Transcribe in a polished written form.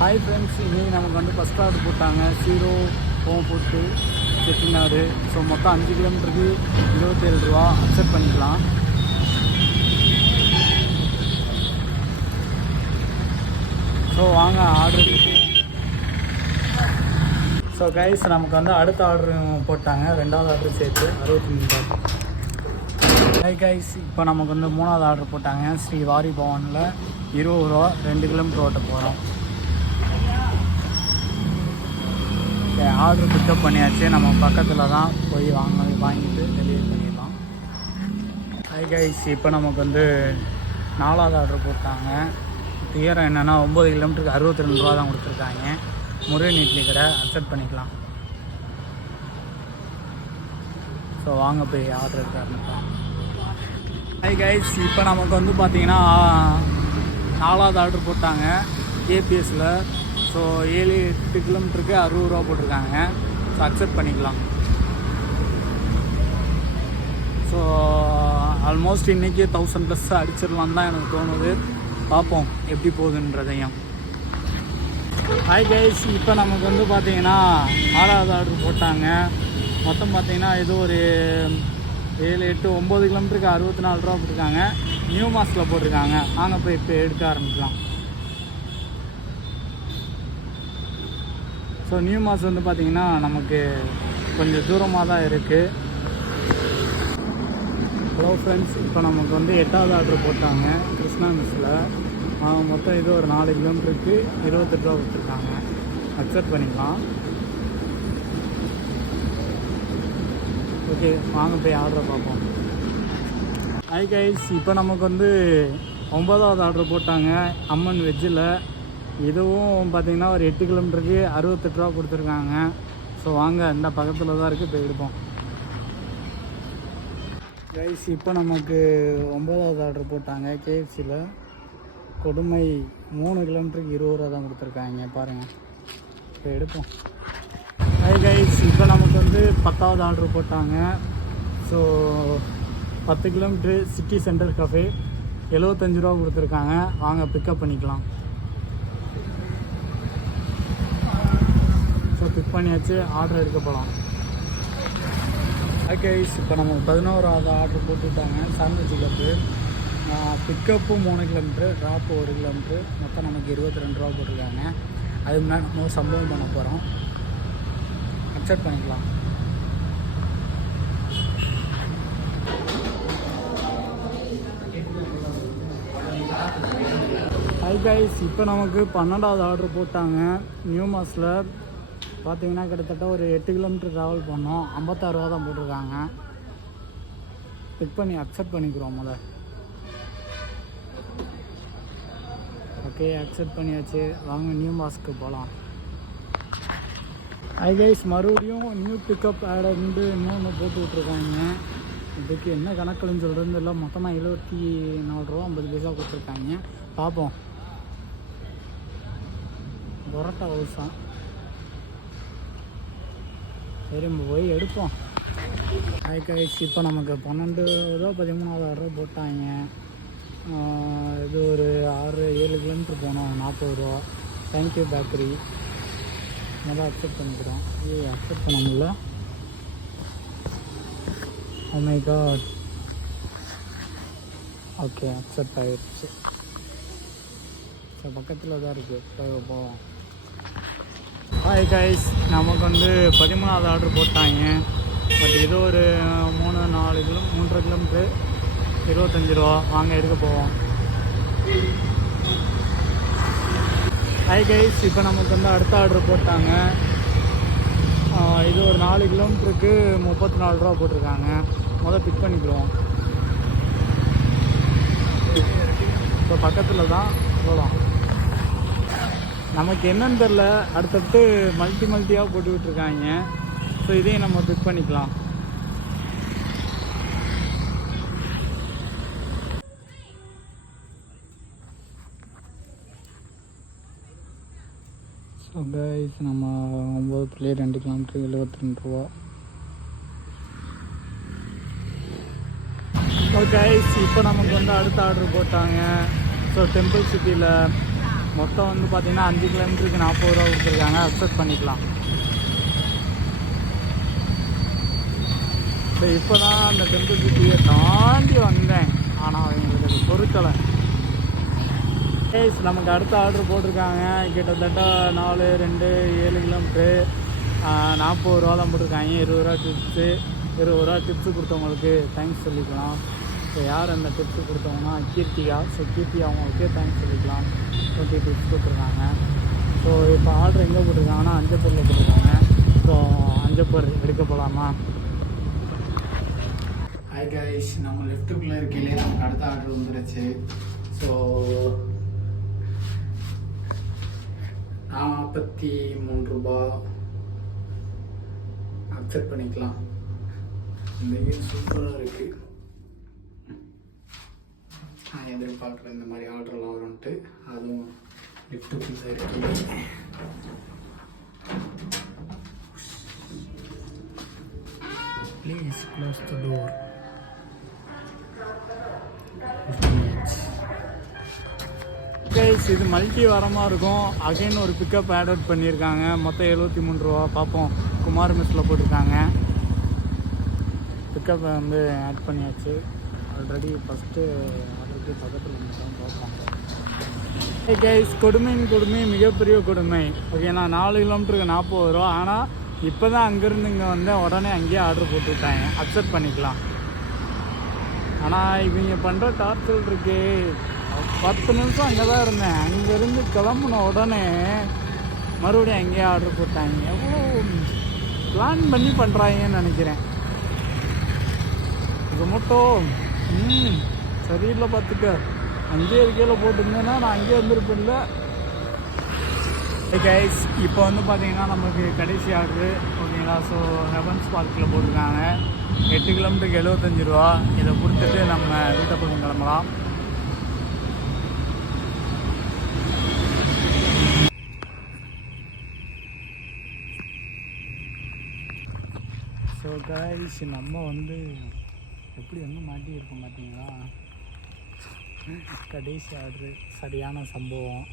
Hi friends, இன்றைக்கி நமக்கு வந்து ஃபஸ்ட் ஆர்டர் போட்டாங்க. Zero home food Chettinad. So மொத்தம் 5 கிலோமீட்டருக்கு 27 ரூபா. அக்செப்ட் பண்ணிக்கலாம். ஸோ வாங்க ஆர்டர். ஸோ கைஸ், நமக்கு வந்து அடுத்த ஆர்டர் போட்டாங்க. 2வது ஆர்டர் சேர்த்து 63 ரூபா. ஹை கைஸ், இப்போ நமக்கு வந்து 3வது ஆர்டர் போட்டாங்க. ஸ்ரீ வாரி பவனில் 20 ரூபா. 2 கிலோமீட்டர் ஓட்ட போகிறோம். ஆர்டர் பிக்கப் பண்ணியாச்சு. நம்ம பக்கத்தில் தான் போய் வாங்கிட்டு டெலிவரி பண்ணிடலாம். ஹை கைஸ், இப்போ நமக்கு வந்து 4வது ஆர்டர் போட்டாங்க. தீரம் என்னென்னா 9 கிலோமீட்டருக்கு 62 ரூபா தான் கொடுத்துருக்காங்க. முருகன் இட்லி கடை. அக்செப்ட் பண்ணிக்கலாம். ஸோ வாங்க போய் ஆர்டர் எடுக்க ஆரம்பிக்கலாம். ஹை கைஸ், இப்போ நமக்கு வந்து பார்த்திங்கன்னா 4வது ஆர்டர் போட்டாங்க ஏபிஎஸ்சில். ஸோ 7-8 கிலோமீட்டருக்கு 60 ரூபா போட்டிருக்காங்க. ஸோ அக்செப்ட் பண்ணிக்கலாம். ஸோ ஆல்மோஸ்ட் இன்றைக்கி 1000+ அடிச்சிடலாம் தான் எனக்கு தோணுது. பார்ப்போம் எப்படி போகுதுன்றதையும். ஹாய் கைஸ், இப்போ நமக்கு வந்து பார்த்திங்கன்னா 6வது ஆர்டர் போட்டாங்க. மொத்தம் பார்த்திங்கன்னா ஏதோ ஒரு 7-8-9 கிலோமீட்டருக்கு 64 ரூபா போட்டிருக்காங்க. நியூ மாஸில் போட்டிருக்காங்க. வாங்க போய் இப்போ எடுக்க ஆரம்பிக்கலாம். ஸோ நியூ மாஸ் வந்து பார்த்திங்கன்னா நமக்கு கொஞ்சம் தூரமாக தான் இருக்குது. ஹலோ ஃப்ரெண்ட்ஸ், இப்போ நமக்கு வந்து 8வது ஆர்டர் போட்டாங்க கிருஷ்ணா மெஸ்ஸில். மொத்தம் இது ஒரு 4 கிலோமீட்டருக்கு 28 ரூபா கொடுத்துருக்காங்க. அக்செப்ட் பண்ணிக்கலாம். ஓகே, வாங்க போய் ஆர்டரை பார்ப்போம். ஹை கைஸ், இப்போ நமக்கு வந்து 9வது ஆர்டர் போட்டாங்க அம்மன் வெஜ்ஜில். இதுவும் பார்த்திங்கன்னா ஒரு 8 கிலோமீட்டருக்கு 68 ரூபா கொடுத்துருக்காங்க. ஸோ வாங்க, இந்த பக்கத்தில் தான் இருக்குது, போய் எடுப்போம். கைஸ், இப்போ நமக்கு 9வது ஆர்டர் போட்டாங்க கேஎஃப்சியில். கொடுமை 3 கிலோமீட்டருக்கு 20 ரூபா தான் கொடுத்துருக்காங்க. பாருங்கள், இப்போ எடுப்போம். ஹை கைஸ், இப்போ நமக்கு வந்து 10வது ஆர்டர் போட்டாங்க. So 10 kilometre city centre cafe. 75 ரூபா கொடுத்துருக்காங்க. வாங்க பிக்கப் பண்ணிக்கலாம். ஸோ பிக் பண்ணியாச்சு. ஆர்டர் எடுக்க போகலாம். ஓகே, இப்போ நம்ம 11வது ஆர்டர் போட்டுவிட்டாங்க. Sandwich cup. Pickup 3 kilometre, drop 1 kilometre. மொத்தம் நமக்கு 22 ரூபா போட்டிருக்காங்க. அதுக்கு முன்னாடி நம்ம சம்பவம் பண்ண போகிறோம். அக்செப்ட் பண்ணிக்கலாம். ஹை கைஸ், இப்போ நமக்கு 12வது ஆர்டர் போட்டாங்க நியூ மாஸில். பார்த்தீங்கன்னா கிட்டத்தட்ட ஒரு 8 கிலோமீட்டர் ட்ராவல் பண்ணோம். 56 ரூபா தான் போட்டிருக்காங்க. பிக் பண்ணி அக்செப்ட் பண்ணிக்கிறோம் முதல்ல. ஓகே, அக்செப்ட் பண்ணியாச்சு. வாங்க நியூ மாஸ்க்கு போகலாம். ஹை கைஸ், மறுபடியும் நியூ பிக்கப் ஆடை வந்து இன்னொன்று போட்டு விட்ருக்காங்க. இதுக்கு என்ன கணக்குன்னு சொல்கிறது இல்லை. மொத்தமாக 74 ரூபா 50 பைசா கொடுத்துருக்காங்க. பார்ப்போம். பரோட்டா ஹவுஸா? சரி, நம்ம போய் எடுப்போம். ஹாய் கைஸ், இப்போ நமக்கு 12 ரூபா 13வது ஆர்டர் போட்டாங்க. இது ஒரு 6-7 கிலோமீட்டர் போனோம். 40 ரூபா. Thank you bakery. நல்லா அக்செப்ட் பண்ணிக்கிறோம். அக்செப்ட் பண்ண முடியல. Oh my god. Okay, accept ஆகிடுச்சு. ஸோ பக்கத்தில் தான் இருக்குது, போவோம். ஹாய் கைஸ், நமக்கு வந்து 13வது ஆர்டர் போட்டாங்க. பட் இது ஒரு 3-4 3.5 கிலோமீட்ரு 25 ரூபா. வாங்க எடுக்க போவோம். ஹாய் கைஸ், இப்போ நமக்கு வந்து அடுத்த ஆர்டர் போட்டாங்க. இது ஒரு 4 கிலோமீட்டருக்கு 34 ரூபா போட்டிருக்காங்க. முதல் பிக் பண்ணிக்கிறோம். இப்போ பக்கத்தில் தான் போகலாம். நமக்கு என்னன்னு தெரில, அடுத்தடுத்து மல்டியாக போட்டு விட்டுருக்காங்க. ஸோ இதையும் நம்ம பிக் பண்ணிக்கலாம். ஸோ கைஸ், நம்ம 9.2 கிலோமீட்டர் 72 ரூபா. ஸோ கைஸ், இப்போ நமக்கு வந்து அடுத்த ஆர்டர் போட்டாங்க. ஸோ டெம்பிள் சிட்டியில் மொத்தம் வந்து பார்த்தீங்கன்னா 5 கிலோமீட்டருக்கு 40 ரூபா கொடுத்துருக்காங்க. அக்செப்ட் பண்ணிக்கலாம். ஸோ இப்போ தான் அந்த டெம்பிள் சிட்டியை தாண்டி வந்தேன். ஆனால் அவங்களுக்கு அது பொருட்களை நமக்கு அடுத்த ஆர்டர் போட்டிருக்காங்க. கிட்டத்தட்ட 4, 2, 7 கிலோமீட்ரு 40 ரூபா தான் போட்டிருக்காங்க. 20 ரூபா டிப்ஸு. 20 ரூபா டிப்ஸு கொடுத்தவங்களுக்கு தேங்க்ஸ் சொல்லிக்கலாம். ஸோ யார் அந்த டிப்ஸு கொடுத்தவங்கன்னா கீர்த்திகா. ஸோ கீர்த்தி அவங்களுக்கு தேங்க்ஸ் சொல்லிக்கலாம். 20 டிப்ஸ் கொடுத்துருக்காங்க. ஸோ இப்போ ஆர்டர் எங்கே போட்டிருக்காங்கன்னா அஞ்சப்பூரில் போட்டிருக்காங்க. ஸோ அஞ்சப்பூர் எடுக்க போகலாமா? ஹாய் கைஸ், நம்ம லெஃப்ட்டுக்குள்ளே இருக்கையிலே நமக்கு அடுத்த ஆர்டர் வந்துடுச்சு. ஸோ 43 ரூபா அக்செப்ட் பண்ணிக்கலாம். இந்த வீடு சூப்பராக இருக்குது. நான் எதிர்பார்க்குறேன் இந்த மாதிரி ஆர்டர்லாம் வரும்ன்ட்டு. அதுவும் லிஃப்ட்டுக்குள்ளே இருக்கு. Please close the door. Guys, இது மல்டி வரமாக இருக்கும். அகைன் ஒரு பிக்கப் ஆட் அவுட் பண்ணியிருக்காங்க. மொத்தம் 73 ரூபா. பார்ப்போம். குமார் மெஸ்ஸில் போட்டிருக்காங்க. பிக்கப்பை வந்து ஆட் பண்ணியாச்சு. ஆல்ரெடி ஃபஸ்ட்டு ஆர்டருக்கு பக்கத்தில் தான் பார்ப்போம். கைஸ், கொடுமையின் கொடுமை மிகப்பெரிய கொடுமை. ஓகேண்ணா, 4 கிலோமீட்டருக்கு 40 ரூபா. ஆனால் இப்போ தான் அங்கேருந்து இங்கே வந்தேன். உடனே அங்கேயே ஆர்டர் போட்டு விட்டாங்க. அக்செப்ட் பண்ணிக்கலாம். ஆனால் இவங்க பண்ணுற டார்ச்சல் இருக்கு. 10 நிமிஷம் அங்கே தான் இருந்தேன். அங்கேருந்து கிளம்புன உடனே மறுபடியும் அங்கேயே ஆர்டர் போட்டாங்க. எவ்வளோ பிளான் பண்ணி பண்ணுறாங்கன்னு நினைக்கிறேன். ஜொமேட்டோ சரியில்லை பார்த்துக்க. அங்கேயே இருக்கையில் போட்டிருந்தேன்னா நான் அங்கேயே வந்துருப்பேன்ல. கைஸ், இப்போ வந்து பார்த்தீங்கன்னா நமக்கு கடைசி ஆர்டரு. ஓகேங்களா? ஸோ ஹெவன்ஸ் பார்க்கில் போட்டிருக்காங்க. 8 கிலோமீட்டருக்கு 75 ரூபா. இதை கொடுத்துட்டு நம்ம வீட்டை பக்கம் கிளம்பலாம். ஸோ கைஸ், நம்ம வந்து எப்படி வந்து மாட்டியிருக்கோம் பார்த்தீங்களா? கடைசி ஆர்டரு சரியான சம்பவம்.